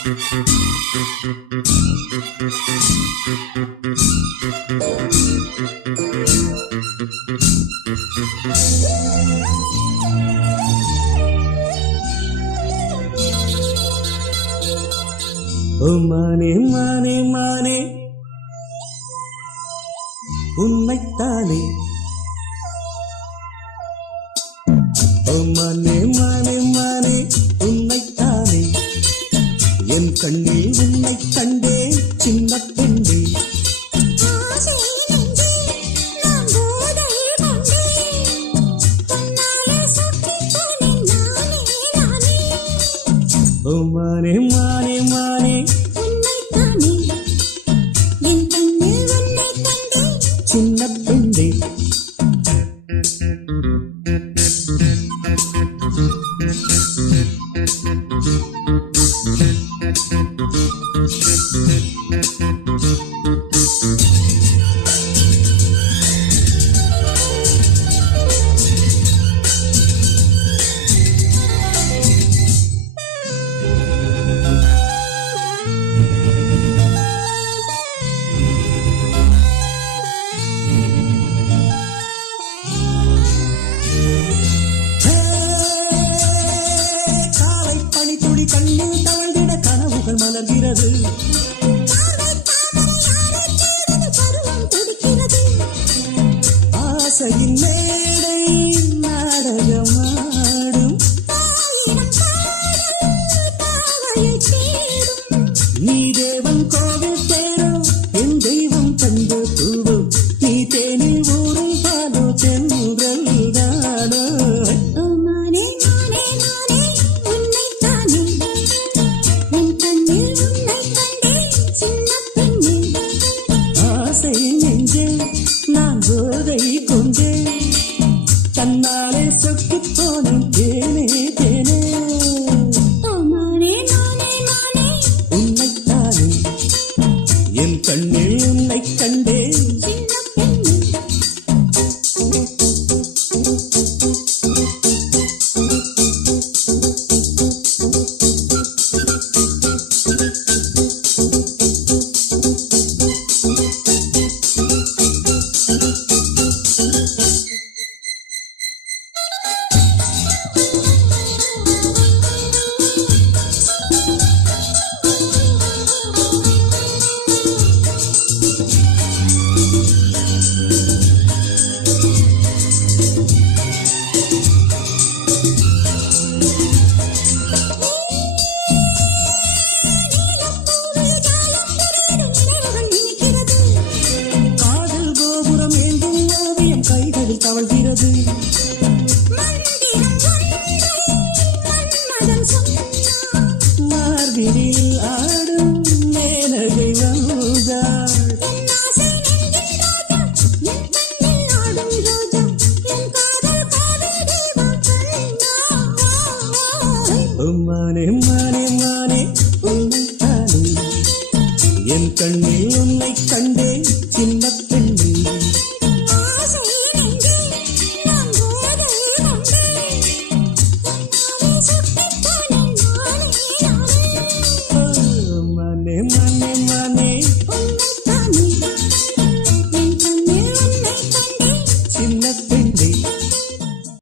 ஓ மானே மானே மானே உன்னைத்தானே. ஓ மானே மானே மானே உன்னைத்தானே. என் கண்ணில் உன்னை கண்டேன் சின்ன பெண்ணே. ஓ மானே மானே மானே உன்னைத்தானே. என் கண்ணில் உன்னை கண்டேன் சின்ன பெண்ணே. கண்ணில் தவழ்ந்திட கனவுகள் மலர்கிறது. ஆசையின் மேடை நாடகமாடும். நீ தேவன் கோவில் தேரோ என் தெய்வம் தந்த பூவோ. நீ தேனில் ஊரும் பாலோ தென்றல் தானோ. நான் போதை கொண்டே தன்னாலே சொக்கு போனேன் தேனே தேனே. உன்னைத்தானே என் கண்ணில் உன்னை கண்டேன். தவழ்கிறது. மார்பினில் ஆடும் மேலகை வந்தாள். மானே மானே மானே உன்னைத்தானே. என் கண்ணில் உன்னை கண்டேன் சின்ன பெண்ணே. Money, money, money.